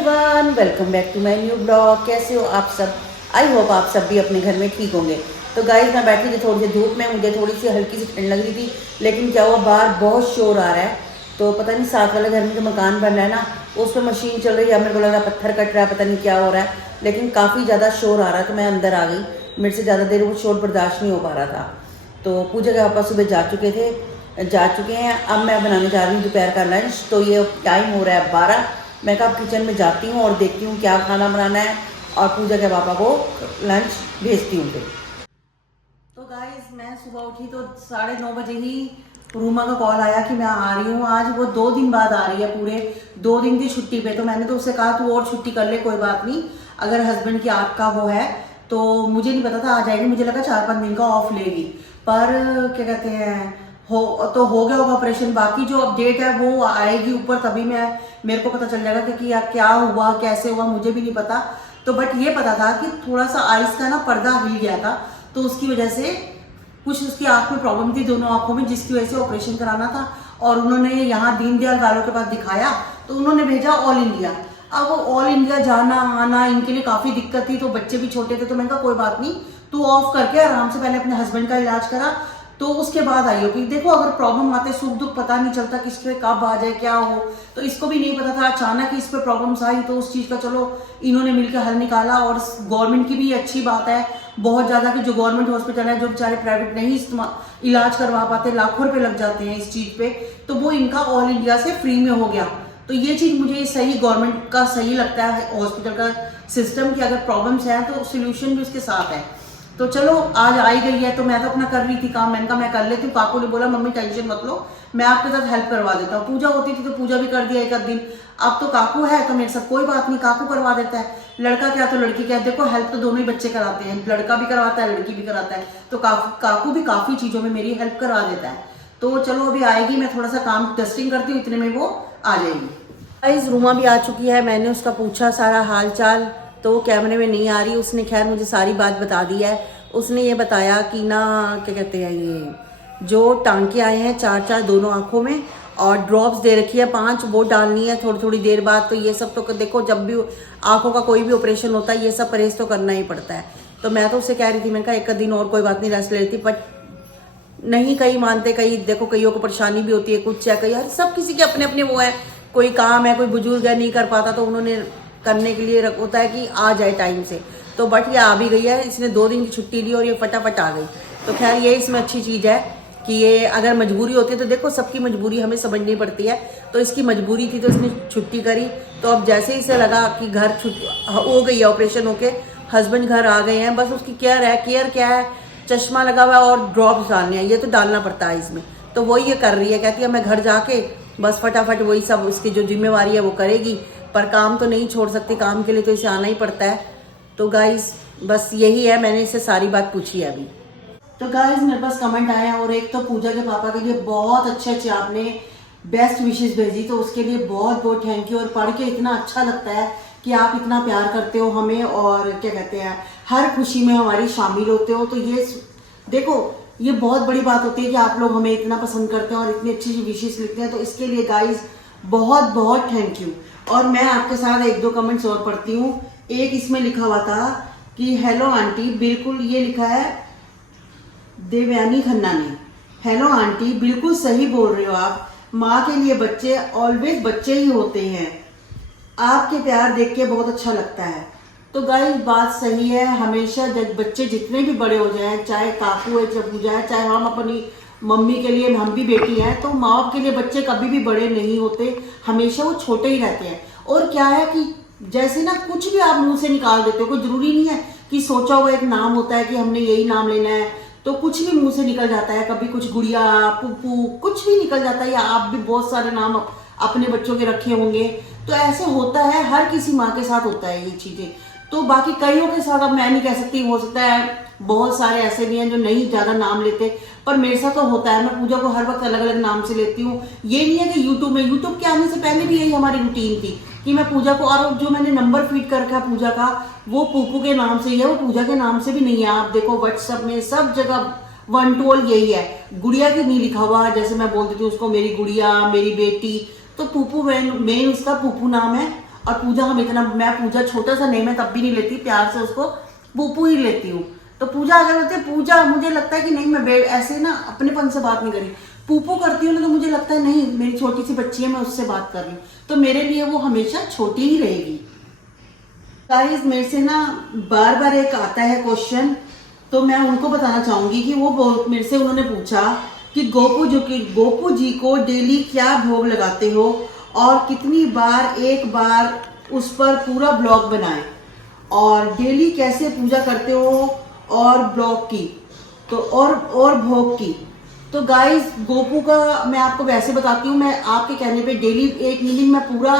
Everyone, welcome back to my new blog. कैसे हो आप सब? आई होप आप सब भी अपने घर में ठीक होंगे। तो गाइस, मैं बैठी थी थोड़ी सी धूप में, मुझे थोड़ी सी हल्की सी ठंड लग रही थी, लेकिन क्या हुआ, बाहर बहुत शोर आ रहा है। तो पता नहीं साथ वाले घर में जो मकान बन रहा है ना, उस पर मशीन चल रही है, मेरे को लग रहा है पत्थर कट रहा है, पता नहीं क्या हो रहा है, लेकिन काफ़ी ज़्यादा शोर आ रहा है। तो मैं अंदर आ गई, मेरे से ज़्यादा देर वो शोर बर्दाश्त नहीं हो पा रहा था। तो पूजा के पापा सुबह जा चुके हैं। अब मैं बनाने जा रही हूँ दोपहर का लंच। तो ये टाइम हो रहा है 12। मैं कहा किचन में जाती हूँ और देखती हूँ क्या खाना बनाना है, और पूजा के पापा को लंच भेजती हूँ फिर। तो गाइस, मैं सुबह उठी तो 9:30 बजे ही रूमा का कॉल आया कि मैं आ रही हूँ। आज वो 2 दिन बाद आ रही है, पूरे 2 दिन की छुट्टी पे। तो मैंने तो उससे कहा तू और छुट्टी कर ले, कोई बात नहीं, अगर हस्बैंड की आपका वो है तो। मुझे नहीं पता था आ जाएगी, मुझे लगा 4-5 दिन का ऑफ लेगी, पर क्या कहते हैं, हो गया होगा ऑपरेशन। बाकी जो अपडेट है वो आएगी ऊपर, तभी मेरे को पता चल जाएगा कि क्या हुआ, कैसे हुआ, मुझे भी नहीं पता। तो बट ये पता था कि थोड़ा सा आइस का ना पर्दा हिल गया था, तो उसकी वजह से कुछ उसकी आंख में प्रॉब्लम थी, दोनों आंखों में, जिसकी वजह से ऑपरेशन कराना था। और उन्होंने यहाँ दीनदयाल वालों के पास दिखाया, तो उन्होंने भेजा ऑल इंडिया। अब वो ऑल इंडिया जाना आना इनके लिए काफ़ी दिक्कत थी, तो बच्चे भी छोटे थे। तो मैंने कहा कोई बात नहीं, तू ऑफ करके आराम से पहले अपने हस्बैंड का इलाज करा, तो उसके बाद आई हो। कि देखो, अगर प्रॉब्लम आते, सुख दुख पता नहीं चलता किसके कब आ जाए क्या हो। तो इसको भी नहीं पता था, अचानक इस पे प्रॉब्लम्स आई, तो उस चीज़ का चलो इन्होंने मिलकर हल निकाला। और गवर्नमेंट की भी अच्छी बात है बहुत ज़्यादा, कि जो गवर्नमेंट हॉस्पिटल है, जो बेचारे प्राइवेट नहीं इलाज करवा पाते, लाखों रुपए लग जाते हैं इस चीज़ पे, तो वो इनका ऑल इंडिया से फ्री में हो गया। तो ये चीज़ मुझे सही, गवर्नमेंट का सही लगता है, हॉस्पिटल का सिस्टम, कि अगर प्रॉब्लम्स हैं तो सोल्यूशन भी उसके साथ है। तो चलो आज आई गई है, तो मैं तो अपना कर रही थी काम, मैंने कहा मैं कर लेती हूँ। काकू ने बोला मम्मी टेंशन मत लो, मैं आपके साथ हेल्प करवा देता हूँ। पूजा होती थी तो पूजा भी कर दिया एक आध दिन, अब तो काकू है तो मेरे साथ कोई बात नहीं, काकू करवा देता है। लड़का क्या तो लड़की क्या, देखो हेल्प तो दोनों ही बच्चे कराते हैं, लड़का भी करवाता है लड़की भी कराता है। तो काकू भी काफ़ी चीज़ों में मेरी हेल्प करवा देता है। तो चलो अभी आएगी, मैं थोड़ा सा काम डस्टिंग करती हूँ, इतने में वो आ जाएगी। गाइस, रूमा भी आ चुकी है, मैंने उसका पूछा सारा हाल चाल, तो वो कैमरे में नहीं आ रही। उसने खैर मुझे सारी बात बता दी है। उसने ये बताया कि ना, क्या कहते हैं, ये जो टांके आए हैं 4-4 दोनों आंखों में, और ड्रॉप्स दे रखी है 5, वो डालनी है थोड़ी थोड़ी देर बाद। तो ये सब तो देखो, जब भी आंखों का कोई भी ऑपरेशन होता है, ये सब परहेज तो करना ही पड़ता है। तो मैं तो उससे कह रही थी, मैंने कहा एक दिन और कोई बात नहीं, रेस्ट ले लेती, बट नहीं, कहीं मानते, कहीं देखो कईयों को परेशानी भी होती है, कुछ है, कहीं, सब किसी के अपने अपने वो है, कोई काम है, कोई बुजुर्ग है नहीं कर पाता, तो उन्होंने करने के लिए होता है कि आ जाए टाइम से। तो बट ये आ भी गई है, इसने 2 दिन की छुट्टी ली और ये फटाफट आ गई। तो खैर ये इसमें अच्छी चीज़ है कि ये अगर मजबूरी होती है, तो देखो सबकी मजबूरी हमें समझनी पड़ती है। तो इसकी मजबूरी थी तो इसने छुट्टी करी। तो अब जैसे ही इसे लगा कि घर हो गई है, ऑपरेशन होके हस्बैंड घर आ गए हैं, बस उसकी केयर है। केयर क्या है, चश्मा लगा हुआ है और ड्रॉप्स डालने हैं, ये तो डालना पड़ता है इसमें। तो वही ये कर रही है, कहती है मैं घर जाके बस फटाफट वही सब उसकी जो जिम्मेवारी है वो करेगी, पर काम तो नहीं छोड़ सकती, काम के लिए तो इसे आना ही पड़ता है। तो गाइस बस यही है, मैंने इससे सारी बात पूछी है अभी। तो गाइस मेरे पास कमेंट आए हैं, और एक तो पूजा के पापा के लिए बहुत अच्छे आपने बेस्ट विशेस भेजी, तो उसके लिए बहुत बहुत थैंक यू। और पढ़ के इतना अच्छा लगता है कि आप इतना प्यार करते हो हमें, और क्या कहते हैं, हर खुशी में हमारी शामिल होते हो। तो ये देखो, ये बहुत बड़ी बात होती है कि आप लोग हमें इतना पसंद करते हैं और इतनी अच्छी विशेस लिखते हैं। तो इसके लिए गाइस बहुत बहुत थैंक यू। और मैं आपके साथ 1-2 कमेंट्स और पढ़ती हूँ। एक इसमें लिखा हुआ था कि हेलो आंटी, बिल्कुल, ये लिखा है देवयानी खन्ना ने, हेलो आंटी, बिल्कुल सही बोल रहे हो आप, माँ के लिए बच्चे ऑलवेज बच्चे ही होते हैं, आपके प्यार देख के बहुत अच्छा लगता है। तो गाइस बात सही है, हमेशा जब बच्चे जितने भी बड़े हो जाएं, चाहे काकू है, चाहे पूजा है, चाहे हम अपनी मम्मी के लिए, हम भी बेटी हैं, तो माँ बाप के लिए बच्चे कभी भी बड़े नहीं होते, हमेशा वो छोटे ही रहते हैं। और क्या है कि जैसे ना कुछ भी आप मुंह से निकाल देते हो, कोई जरूरी नहीं है कि सोचा हुआ एक नाम होता है कि हमने यही नाम लेना है, तो कुछ भी मुंह से निकल जाता है। कभी कुछ गुड़िया, पुप्पू, कुछ भी निकल जाता है, या आप भी बहुत सारे नाम अपने बच्चों के रखे होंगे। तो ऐसे होता है, हर किसी माँ के साथ होता है ये चीजें। तो बाकी कईयों के साथ अब मैं नहीं कह सकती, हो सकता है बहुत सारे ऐसे भी हैं जो नहीं ज्यादा नाम लेते, पर मेरे साथ तो होता है। मैं पूजा को हर वक्त अलग अलग नाम से लेती हूँ। ये नहीं है कि यूट्यूब के आने से पहले भी यही हमारी रूटीन थी कि मैं पूजा को, और जो मैंने नंबर फीड कर रखा पूजा का, वो पूपू के नाम से ही है, वो पूजा के नाम से भी नहीं है। आप देखो व्हाट्सएप में सब जगह 1 to all यही है। गुड़िया की नहीं लिखा हुआ, जैसे मैं बोल देती हूँ उसको मेरी गुड़िया, मेरी बेटी, तो पूपू मेन उसका पूपू नाम है। और पूजा हम इतना, मैं पूजा छोटा सा नेम है तब भी नहीं लेती, प्यार से उसको पूपू ही लेती हूँ। तो पूजा अगर होती है पूजा, मुझे लगता है कि नहीं मैं ऐसे ना अपनेपन से बात नहीं करी, पूपू करती हूँ ना, तो मुझे लगता है नहीं मेरी छोटी सी बच्ची है, मैं उससे बात कर रही हूँ, तो मेरे लिए वो हमेशा छोटी ही रहेगी। गाइस मेरे से ना बार बार एक आता है क्वेश्चन, तो मैं उनको बताना चाहूंगी कि वो मेरे से उन्होंने पूछा कि गोपू जी को डेली क्या भोग लगाते हो और कितनी बार एक बार उस पर पूरा ब्लॉग बनाएं, और डेली कैसे पूजा करते हो और ब्लॉग की तो और भोग की। तो गाइस गोपू का मैं आपको वैसे बताती हूँ, मैं आपके कहने पे डेली एक मीनिंग में पूरा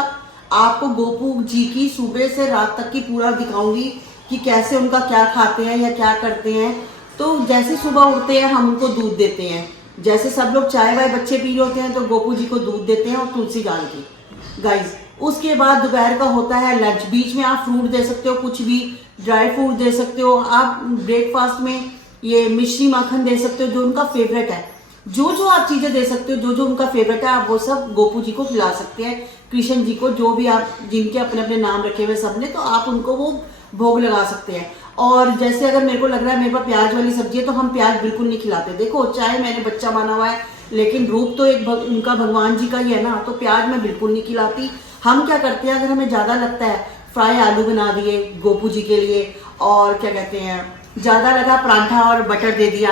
आपको गोपू जी की सुबह से रात तक की पूरा दिखाऊंगी कि कैसे उनका क्या खाते हैं या क्या करते हैं। तो जैसे सुबह उठते हैं हम उनको दूध देते हैं, जैसे सब लोग चाय वाय बच्चे पी रहे होते हैं तो गोपू जी को दूध देते हैं और तुलसी डाल के गाइस। उसके बाद दोपहर का होता है लंच, बीच में आप फ्रूट दे सकते हो, कुछ भी ड्राई फ्रूट दे सकते हो आप, ब्रेकफास्ट में ये मिश्री माखन दे सकते हो जो उनका फेवरेट है, जो जो आप चीजें दे सकते हो जो जो उनका फेवरेट है आप वो सब गोपू जी को खिला सकते हैं, कृष्ण जी को, जो भी आप जिनके अपने अपने नाम रखे हुए सबने, तो आप उनको वो भोग लगा सकते हैं। और जैसे अगर मेरे को लग रहा है मेरे पास प्याज वाली सब्जी है तो हम प्याज बिल्कुल नहीं खिलाते। देखो चाहे मैंने बच्चा माना हुआ है लेकिन रूप तो एक उनका भगवान जी का ही है ना, तो प्याज मैं बिल्कुल नहीं खिलाती। हम क्या करते हैं, अगर हमें ज्यादा लगता है फ्राई आलू बना दिए गोपू जी के लिए, और क्या कहते हैं ज्यादा लगा परांठा और बटर दे दिया,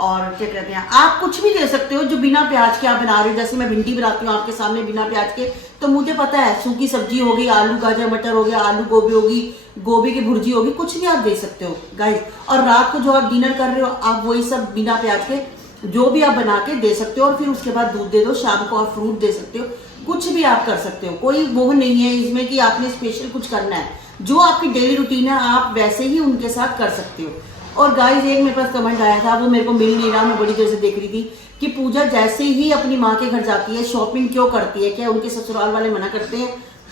और क्या कहते हैं आप कुछ भी दे सकते हो जो बिना प्याज के आप बना रहे हो। जैसे मैं भिंडी बनाती हूँ आपके सामने बिना प्याज के, तो मुझे पता है सूखी सब्जी होगी, आलू गाजर मटर हो गया, आलू गोभी होगी, गोभी की भुर्जी होगी, कुछ भी आप दे सकते हो गाइस। और रात को जो आप डिनर कर रहे हो आप वही सब बिना प्याज के जो भी आप बना के दे सकते हो, और फिर उसके बाद दूध दे दो, शाम को आप फ्रूट दे सकते हो, कुछ भी आप कर सकते हो। कोई वो नहीं है इसमें कि आपने स्पेशल कुछ करना है, जो आपकी डेली रूटीन है आप वैसे ही उनके साथ कर सकते हो। और गाइस एक मेरे पास कमेंट आया था, वो मेरे को मिल नहीं रहा, मैं बड़ी देर से देख रही थी कि पूजा जैसे ही अपनी माँ के घर जाती है शॉपिंग क्यों करती है, क्या उनके ससुराल वाले मना करते हैं?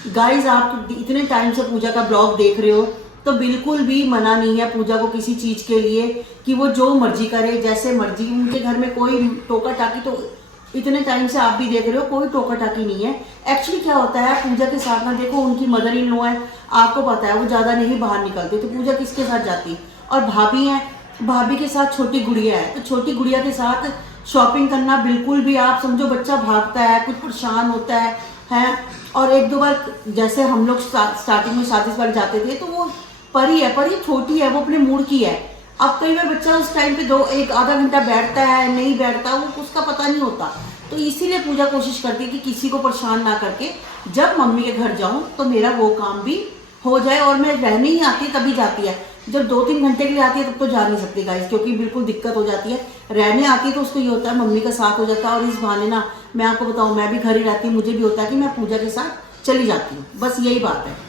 गाइस आप इतने टाइम से पूजा का ब्लॉग देख रहे हो तो बिल्कुल भी मना नहीं है पूजा को किसी चीज के लिए कि वो जो मर्जी करे, जैसे मर्जी। उनके घर में कोई टोका टाकी, तो इतने टाइम से आप भी देख रहे हो कोई टोका टाकी नहीं है। एक्चुअली क्या होता है पूजा के साथ ना, देखो उनकी मदर इन लॉ है, आपको पता है वो ज्यादा नहीं बाहर निकलते, तो पूजा किसके साथ जाती, और भाभी है, भाभी के साथ छोटी गुड़िया है, तो छोटी गुड़िया के साथ शॉपिंग करना बिल्कुल भी आप समझो बच्चा भागता है, कुछ परेशान होता है। और एक दो बार जैसे हम लोग स्टार्टिंग में शादी वाले जाते थे तो वो परी है, परी छोटी है, वो अपने मूड की है। अब कई बार बच्चा उस टाइम पे एक आधा घंटा बैठता है नहीं बैठता, वो उसका पता नहीं होता, तो इसीलिए पूजा कोशिश करती है कि किसी को परेशान ना करके जब मम्मी के घर जाऊं तो मेरा वो काम भी हो जाए। और मैं रहने ही आती है तभी जाती है, जब 2-3 घंटे के लिए आती है तब तो जा नहीं सकती गाइस, क्योंकि बिल्कुल दिक्कत हो जाती है। रहने आती है तो उसको ये होता है मम्मी का साथ हो जाता है, और इस बहाने ना मैं आपको बताऊं मैं भी घर ही रहती हूँ, मुझे भी होता है कि मैं पूजा के साथ चली जाती हूँ, बस यही बात है।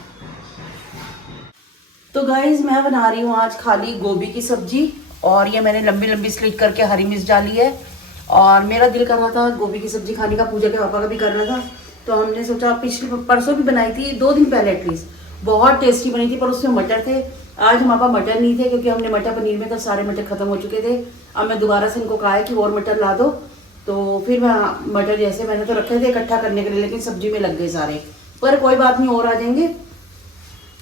तो गाइज मैं बना रही हूँ आज खाली गोभी की सब्जी, और ये मैंने लंबी लंबी स्लिट करके हरी मिर्च डाली है। और मेरा दिल कर रहा था गोभी की सब्जी खाने का, पूजा के पापा का भी करना था, तो हमने सोचा पिछले परसों भी बनाई थी, 2 दिन पहले एटलीस्ट, बहुत टेस्टी बनी थी, पर उसमें मटर थे। आज हमारे पास मटर नहीं थे क्योंकि हमने मटर पनीर में तो सारे मटर खत्म हो चुके थे। अब मैं दोबारा से इनको कहा है कि और मटर ला दो, तो फिर मैं मटर जैसे मैंने तो रखे थे इकट्ठा करने के लिए, लेकिन सब्जी में लग गए सारे, पर कोई बात नहीं और आ जाएंगे।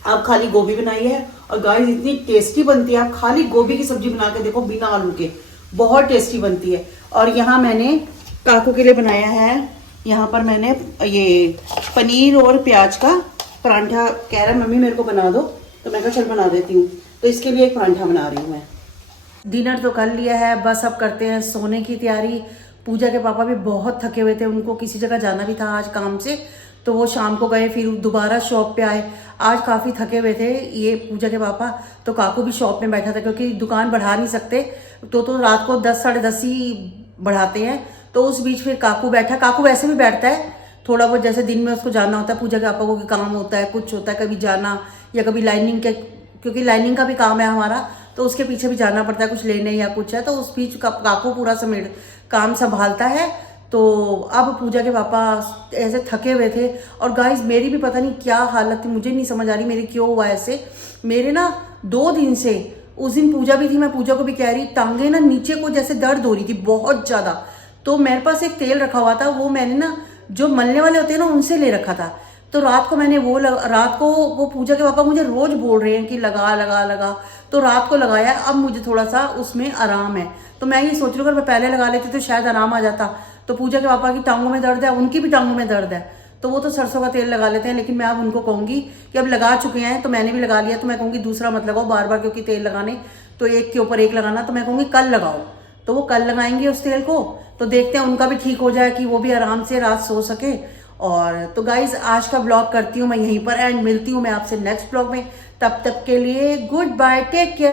अब खाली गोभी बनाई है, और गाइस इतनी टेस्टी बनती है, आप खाली गोभी की सब्जी बना के देखो बिना आलू के, बहुत टेस्टी बनती है। और यहाँ मैंने काकू के लिए बनाया है, यहाँ पर मैंने ये पनीर और प्याज का परांठा, कह रहा मम्मी मेरे को बना दो, तो मैं कहा चल बना देती हूँ, तो इसके लिए एक परांठा बना रही हूँ मैं। डिनर तो कर लिया है, बस अब करते हैं सोने की तैयारी। पूजा के पापा भी बहुत थके हुए थे, उनको किसी जगह जाना भी था आज काम से, तो वो शाम को गए, फिर दोबारा शॉप पे आए। आज काफ़ी थके हुए थे ये पूजा के पापा, तो काकू भी शॉप में बैठा था क्योंकि दुकान बढ़ा नहीं सकते, तो रात को 10 साढ़े 10 ही बढ़ाते हैं। तो उस बीच फिर काकू बैठा, काकू वैसे भी बैठता है थोड़ा बहुत, जैसे दिन में उसको जाना होता है, पूजा के पापा को काम होता है, कुछ होता है, कभी जाना या कभी लाइनिंग के, क्योंकि लाइनिंग का भी काम है हमारा, तो उसके पीछे भी जाना पड़ता है कुछ लेने या कुछ है, तो उस बीच काकू पूरा समेट काम संभालता है। तो अब पूजा के पापा ऐसे थके हुए थे, और गाइस मेरी भी पता नहीं क्या हालत थी, मुझे नहीं समझ आ रही मेरी क्यों हुआ ऐसे। मेरे ना 2 दिन से, उस दिन पूजा भी थी, मैं पूजा को भी कह रही, टांगे ना नीचे को जैसे दर्द हो रही थी बहुत ज्यादा। तो मेरे पास एक तेल रखा हुआ था, वो मैंने ना जो मलने वाले होते हैं ना उनसे ले रखा था, तो रात को मैंने रात को वो पूजा के पापा मुझे रोज बोल रहे हैं कि लगा लगा लगा, तो रात को लगाया। अब मुझे थोड़ा सा उसमें आराम है, तो मैं ये सोच रही हूँ अगर मैं पहले लगा लेती तो शायद आराम आ जाता। तो पूजा के पापा की टांगों में दर्द है, उनकी भी टांगों में दर्द है, तो वो तो सरसों का तेल लगा लेते हैं, लेकिन मैं अब उनको कहूंगी कि अब लगा चुके हैं तो मैंने भी लगा लिया, तो मैं कहूंगी दूसरा मत लगाओ बार बार, क्योंकि तेल लगाने तो एक के ऊपर एक लगाना, तो मैं कहूंगी कल लगाओ। तो वो कल लगाएंगे उस तेल को, तो देखते हैं उनका भी ठीक हो जाए कि वो भी आराम से रात सो सके। और तो गाइज आज का ब्लॉग करती हूँ मैं यहीं पर एंड, मिलती हूँ मैं आपसे नेक्स्ट ब्लॉग में। तब तक के लिए गुड बाय, टेक केयर।